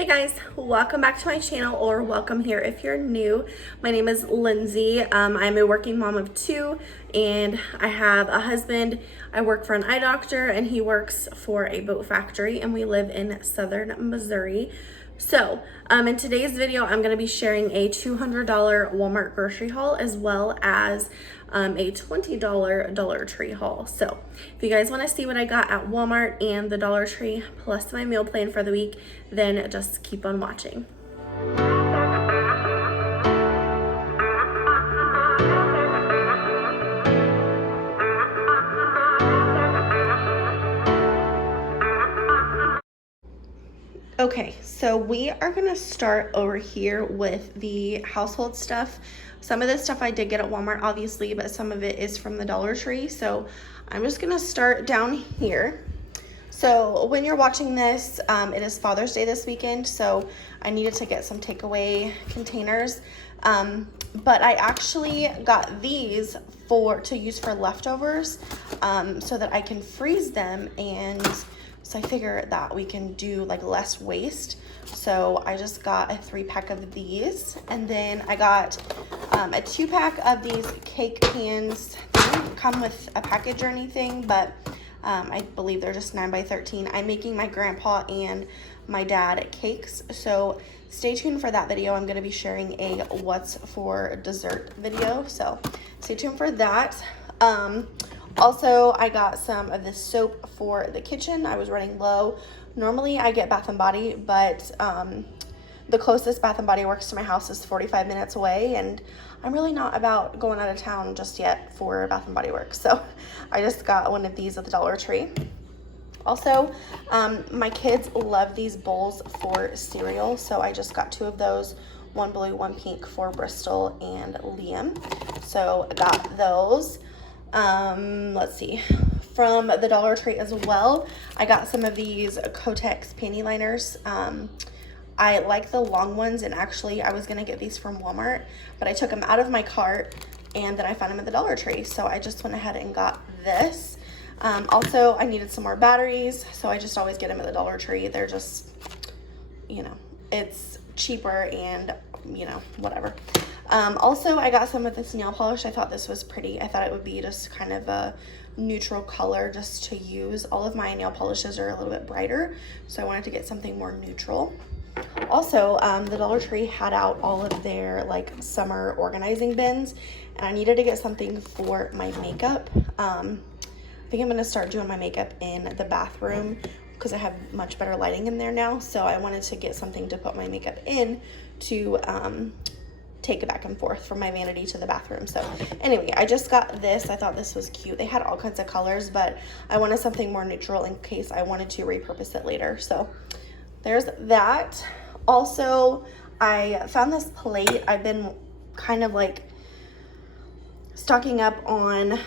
Hey guys, welcome back to my channel, or welcome here if you're new. My name is Lindsay. I'm a working mom of two, and I have a husband. I work for an eye doctor and he works for a boat factory, and we live in southern Missouri. So in today's video, I'm going to be sharing a $200 Walmart grocery haul as well as a $20 Dollar Tree haul. So if you guys want to see what I got at Walmart and the Dollar Tree plus my meal plan for the week, then just keep on watching. Okay, so we are gonna start over here with the household stuff. Some of this stuff I did get at Walmart, obviously, but some of it is from the Dollar Tree. So I'm just gonna start down here. So when you're watching this, it is Father's Day this weekend, so I needed to get some takeaway containers. But I actually got these to use for leftovers, so that I can freeze them, and so I figure that we can do like less waste. So I just got a 3-pack of these, and then I got a 2-pack of these cake pans. They didn't come with a package or anything, but I believe they're just 9 by 13. I'm making my grandpa and my dad cakes, so stay tuned for that video. I'm going to be sharing a what's for dessert video, so stay tuned for that. Also, I got some of this soap for the kitchen. I was running low. Normally I get Bath & Body, but the closest Bath & Body Works to my house is 45 minutes away, and I'm really not about going out of town just yet for Bath & Body Works, so I just got one of these at the Dollar Tree. Also, my kids love these bowls for cereal, so I just got 2 of those, one blue, one pink, for Brystal and Liam. So I got those. Let's see, from the Dollar Tree as well, I got some of these Kotex panty liners. I like the long ones, and actually I was gonna get these from Walmart, but I took them out of my cart and then I found them at the Dollar Tree, so I just went ahead and got this. Also, I needed some more batteries, so I just always get them at the Dollar Tree. They're just, you know, it's cheaper and, you know, whatever. Also, I got some of this nail polish. I thought this was pretty. I thought it would be just kind of a neutral color just to use. All of my nail polishes are a little bit brighter, so I wanted to get something more neutral. Also, the Dollar Tree had out all of their like summer organizing bins, and I needed to get something for my makeup. I think I'm going to start doing my makeup in the bathroom because I have much better lighting in there now, so I wanted to get something to put my makeup in to take it back and forth from my vanity to the bathroom. So anyway, I just got this. I thought this was cute. They had all kinds of colors, but I wanted something more neutral in case I wanted to repurpose it later. So there's that. Also, I found this plate. I've been kind of like stocking up on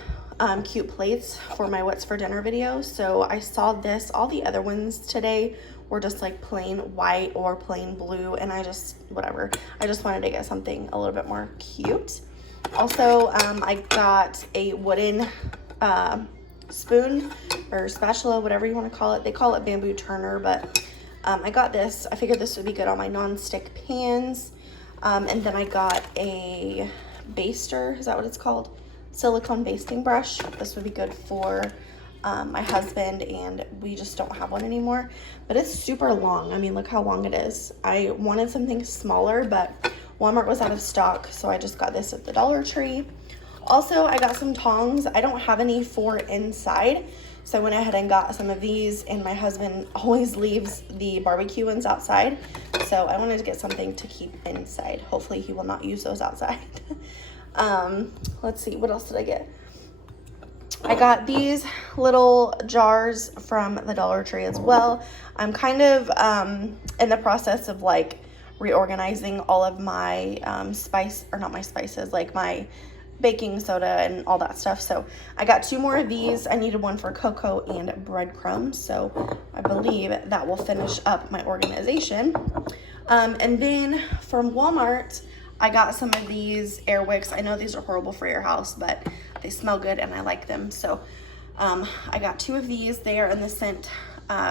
cute plates for my what's for dinner videos. So I saw this. All the other ones today were just like plain white or plain blue, and I just wanted to get something a little bit more cute. Also, I got a wooden spoon or spatula, whatever you want to call it. They call it bamboo turner, but I got this. I figured this would be good on my non-stick pans. And then I got a baster. Is that what it's called? Silicone basting brush. This would be good for my husband, and we just don't have one anymore, but it's super long. I mean, look how long it is. I wanted something smaller, but Walmart was out of stock, so I just got this at the Dollar Tree. Also, I got some tongs. I don't have any for inside, so I went ahead and got some of these, and my husband always leaves the barbecue ones outside, so I wanted to get something to keep inside. Hopefully he will not use those outside. Let's see, what else did I get? I got these little jars from the Dollar Tree as well. I'm kind of in the process of like reorganizing all of my like my baking soda and all that stuff. So I got 2 more of these. I needed one for cocoa and breadcrumbs, so I believe that will finish up my organization. And then from Walmart, I got some of these air wicks. I know these are horrible for your house, but they smell good and I like them. So I got 2 of these. They are in the scent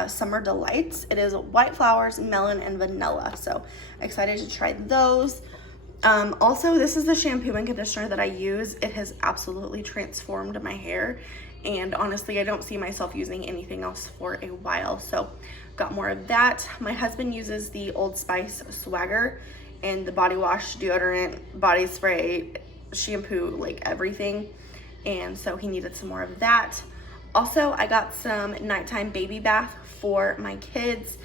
Summer Delights. It is white flowers, melon, and vanilla. So excited to try those. Also, this is the shampoo and conditioner that I use. It has absolutely transformed my hair, and honestly, I don't see myself using anything else for a while. So got more of that. My husband uses the Old Spice Swagger and the body wash, deodorant, body spray, shampoo, like everything. And so he needed some more of that. Also, I got some nighttime baby bath for my kids.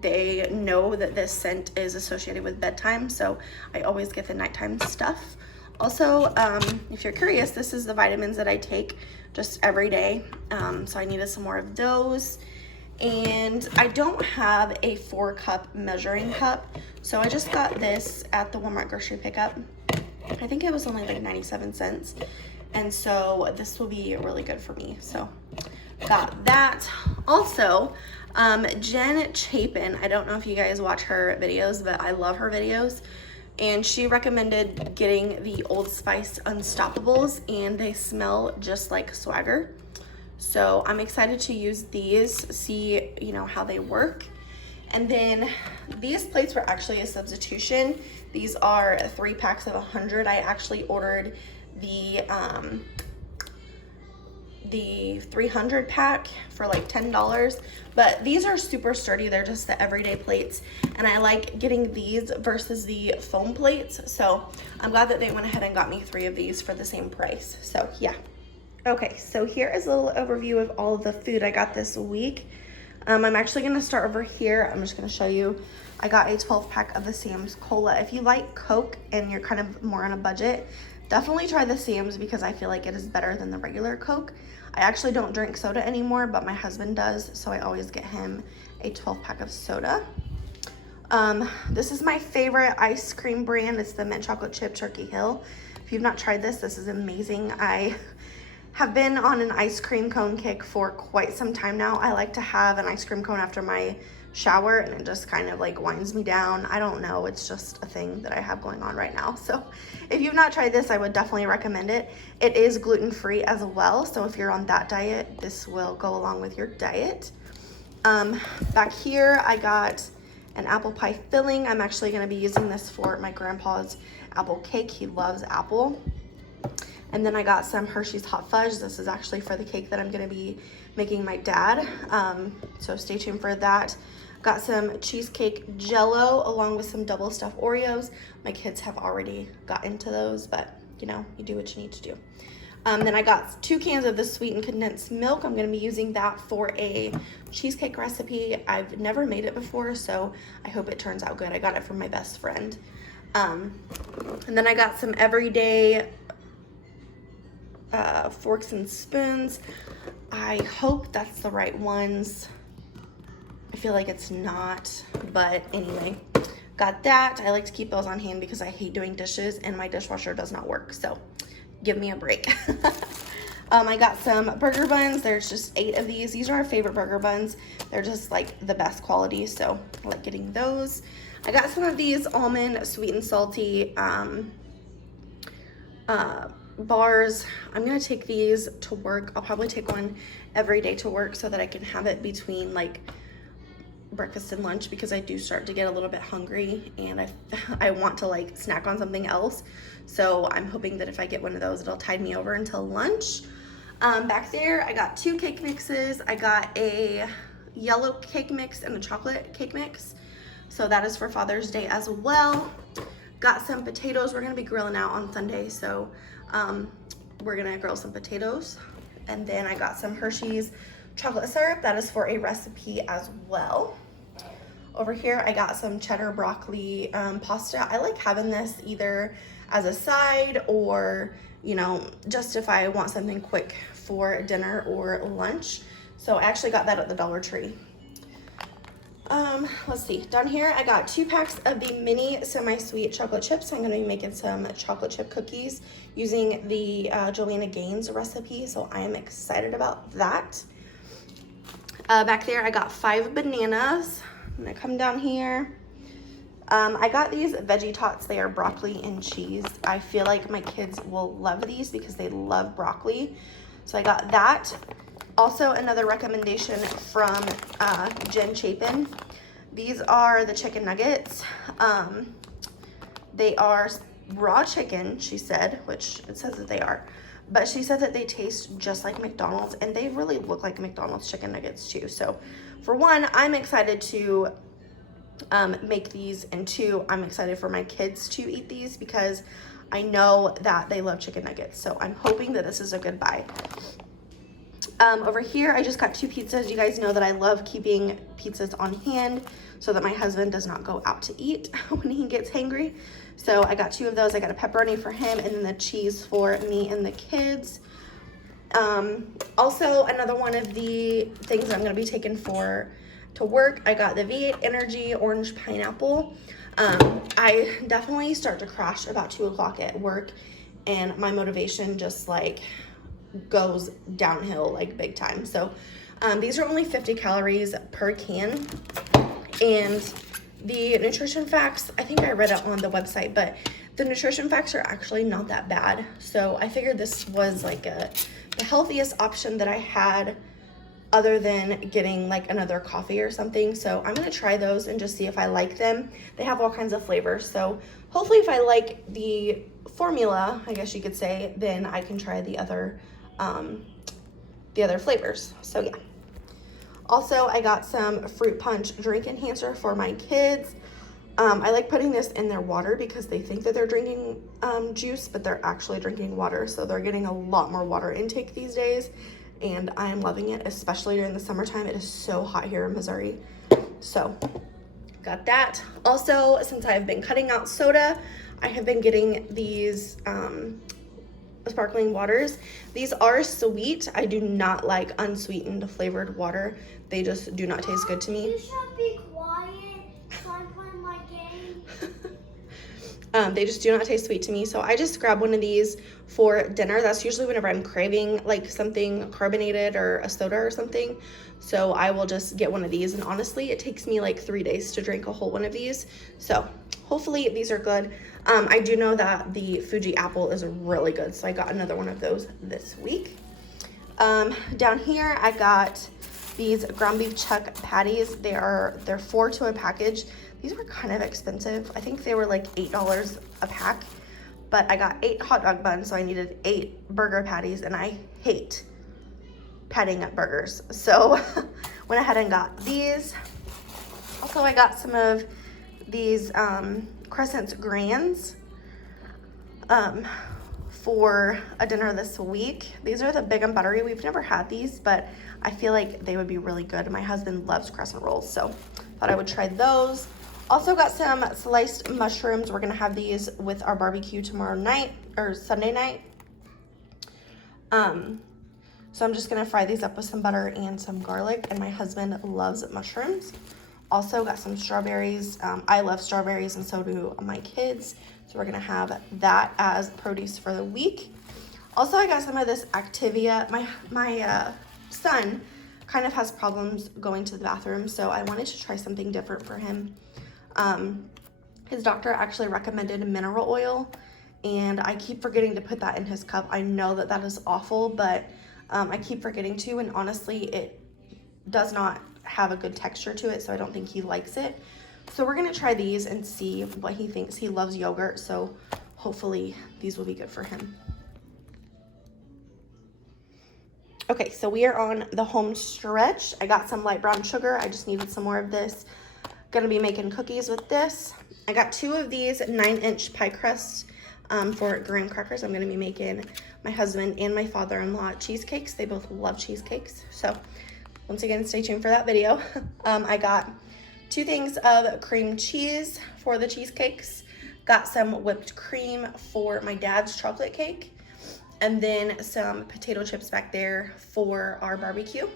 They know that this scent is associated with bedtime, so I always get the nighttime stuff. Also, if you're curious, this is the vitamins that I take just every day. So I needed some more of those. And I don't have a 4-cup measuring cup, so I just got this at the Walmart grocery pickup. I think it was only like 97 cents. And so this will be really good for me. So got that. Also, Jen Chapin, I don't know if you guys watch her videos, but I love her videos. And she recommended getting the Old Spice Unstoppables, and they smell just like Swagger. So I'm excited to use these, see, you know, how they work. And then these plates were actually a substitution. These are 3 packs of 100. I actually ordered the 300 pack for like $10, but these are super sturdy. They're just the everyday plates, and I like getting these versus the foam plates. So I'm glad that they went ahead and got me 3 of these for the same price. So yeah. Okay, so here is a little overview of all of the food I got this week. I'm actually gonna start over here. I'm just gonna show you. I got a 12 pack of the Sam's Cola. If you like Coke and you're kind of more on a budget, definitely try the Sam's because I feel like it is better than the regular Coke. I actually don't drink soda anymore, but my husband does, so I always get him a 12 pack of soda. This is my favorite ice cream brand. It's the Mint Chocolate Chip Turkey Hill. If you've not tried this, this is amazing. I have been on an ice cream cone kick for quite some time now. I like to have an ice cream cone after my shower, and it just kind of like winds me down. I don't know, it's just a thing that I have going on right now. So if you've not tried this, I would definitely recommend it. It is gluten-free as well, so if you're on that diet, this will go along with your diet. Back here, I got an apple pie filling. I'm actually gonna be using this for my grandpa's apple cake. He loves apple. And then I got some Hershey's Hot Fudge. This is actually for the cake that I'm gonna be making my dad. So stay tuned for that. Got some cheesecake Jello along with some double stuffed Oreos. My kids have already got into those, but you know, you do what you need to do. Then I got 2 cans of the sweetened condensed milk. I'm gonna be using that for a cheesecake recipe. I've never made it before, so I hope it turns out good. I got it from my best friend. And then I got some everyday forks and spoons. I hope that's the right ones. I feel like it's not, but anyway, got that. I like to keep those on hand because I hate doing dishes and my dishwasher does not work, so give me a break. I got some burger buns. There's just 8 of these. These are our favorite burger buns. They're just like the best quality, so I like getting those. I got some of these almond sweet and salty bars. I'm gonna take these to work. I'll probably take one every day to work so that I can have it between like breakfast and lunch, because I do start to get a little bit hungry and I want to like snack on something else. So I'm hoping that if I get one of those, it'll tide me over until lunch. Back there, I got 2 cake mixes. I got a yellow cake mix and a chocolate cake mix. So that is for Father's Day as well. Got some potatoes. We're gonna be grilling out on Sunday, so we're gonna grill some potatoes. And then I got some Hershey's chocolate syrup. That is for a recipe as well. Over here, I got some cheddar broccoli pasta. I like having this either as a side or, you know, just if I want something quick for dinner or lunch. So I actually got that at the Dollar Tree. Let's see, down here I got 2 packs of the mini semi-sweet chocolate chips. I'm going to be making some chocolate chip cookies using the Joanna Gaines recipe, so I am excited about that. Back there I got 5 bananas. I'm going to come down here. I got these veggie tots. They are broccoli and cheese. I feel like my kids will love these because they love broccoli. So I got that. Also, another recommendation from Jen Chapin. These are the chicken nuggets. They are raw chicken, she said, which it says that they are. But she said that they taste just like McDonald's, and they really look like McDonald's chicken nuggets too. So for one, I'm excited to make these, and two, I'm excited for my kids to eat these because I know that they love chicken nuggets. So I'm hoping that this is a good buy. Over here, I just got 2 pizzas. You guys know that I love keeping pizzas on hand so that my husband does not go out to eat when he gets hangry. So I got 2 of those. I got a pepperoni for him and then the cheese for me and the kids. Also, another one of the things I'm going to be taking to work, I got the V8 Energy Orange Pineapple. I definitely start to crash about 2 o'clock at work, and my motivation just like goes downhill like big time. So these are only 50 calories per can, and the nutrition facts, I think I read it on the website, but the nutrition facts are actually not that bad. So I figured this was like the healthiest option that I had other than getting like another coffee or something. So I'm gonna try those and just see if I like them. They have all kinds of flavors, so hopefully if I like the formula, I guess you could say, then I can try the other flavors. So yeah. Also, I got some fruit punch drink enhancer for my kids. I like putting this in their water because they think that they're drinking juice, but they're actually drinking water. So they're getting a lot more water intake these days, and I am loving it, especially during the summertime. It is so hot here in Missouri. So got that. Also, since I've been cutting out soda, I have been getting these sparkling waters. These are sweet. I do not like unsweetened flavored water. They just do not taste good to me. You should be quiet so I'm playing my game. They just do not taste sweet to me. So I just grab one of these for dinner. That's usually whenever I'm craving like something carbonated or a soda or something. So I will just get one of these, and honestly, it takes me like 3 days to drink a whole one of these. So hopefully these are good. I do know that the Fuji apple is really good, so I got another one of those this week. Down here, I got these ground beef chuck patties. They're 4 to a package. These were kind of expensive. I think they were like $8 a pack, but I got 8 hot dog buns, so I needed 8 burger patties, and I hate patting up burgers. So went ahead and got these. Also, I got some of these Crescent's Grands for a dinner this week. These are the big and buttery. We've never had these, but I feel like they would be really good. My husband loves crescent rolls, so thought I would try those. Also got some sliced mushrooms. We're gonna have these with our barbecue tomorrow night, or Sunday night. So I'm just gonna fry these up with some butter and some garlic, and my husband loves mushrooms. Also got some strawberries. I love strawberries, and so do my kids. So we're gonna have that as produce for the week. Also, I got some of this Activia. My son kind of has problems going to the bathroom, so I wanted to try something different for him. His doctor actually recommended mineral oil, and I keep forgetting to put that in his cup. I know that that is awful, but I keep forgetting to, and honestly, it does not have a good texture to it, so I don't think he likes it. So we're gonna try these and see what he thinks. He loves yogurt, so hopefully these will be good for him. Okay, so we are on the home stretch. I got some light brown sugar. I just needed some more of this. Gonna be making cookies with this. I got 2 of these 9-inch pie crusts for graham crackers. I'm gonna be making my husband and my father-in-law cheesecakes. They both love cheesecakes. So once again, stay tuned for that video. I got 2 things of cream cheese for the cheesecakes. Got some whipped cream for my dad's chocolate cake. And then some potato chips back there for our barbecue.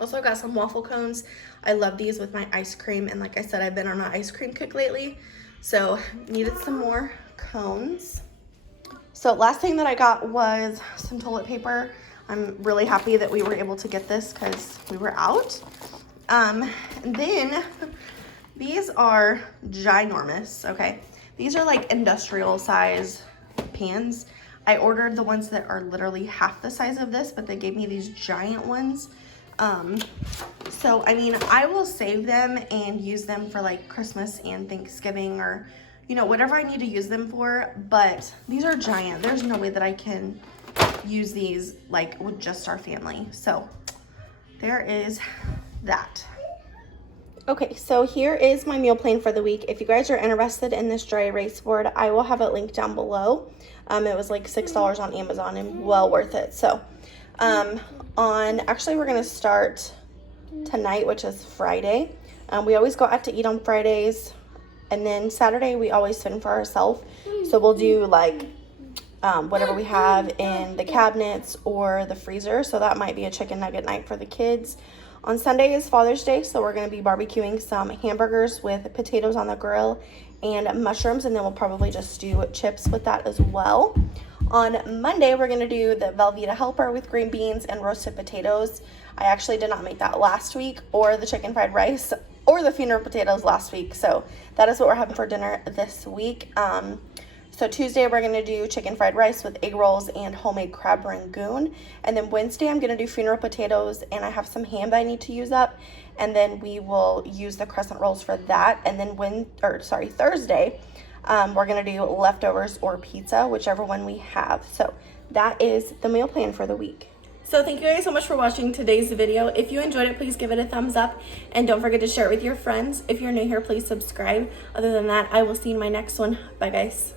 Also got some waffle cones. I love these with my ice cream. And like I said, I've been on an ice cream kick lately. So needed some more cones. So last thing that I got was some toilet paper. I'm really happy that we were able to get this because we were out. And then these are ginormous, okay? These are like industrial size pans. I ordered the ones that are literally half the size of this, but they gave me these giant ones. So I mean, I will save them and use them for like Christmas and Thanksgiving, or you know, whatever I need to use them for, but these are giant. There's no way that I can use these like with just our family. So there is that. Okay, so here is my meal plan for the week. If you guys are interested in this dry erase board, I will have it linked down below. It was like $6 on Amazon and well worth it. So actually we're gonna start tonight, which is Friday. We always go out to eat on Fridays, and then Saturday we always fend for ourselves. So we'll do like whatever we have in the cabinets or the freezer. So that might be a chicken nugget night for the kids. On Sunday is Father's Day, so we're going to be barbecuing some hamburgers with potatoes on the grill and mushrooms, and then we'll probably just do chips with that as well. On Monday, we're going to do the Velveeta helper with green beans and roasted potatoes. I actually did not make that last week, or the chicken fried rice, or the funeral potatoes last week, so that is what we're having for dinner this week. So Tuesday, we're going to do chicken fried rice with egg rolls and homemade crab rangoon. And then Wednesday, I'm going to do funeral potatoes, and I have some ham that I need to use up. And then we will use the crescent rolls for that. And then Thursday, we're going to do leftovers or pizza, whichever one we have. So that is the meal plan for the week. So thank you guys so much for watching today's video. If you enjoyed it, please give it a thumbs up. And don't forget to share it with your friends. If you're new here, please subscribe. Other than that, I will see you in my next one. Bye, guys.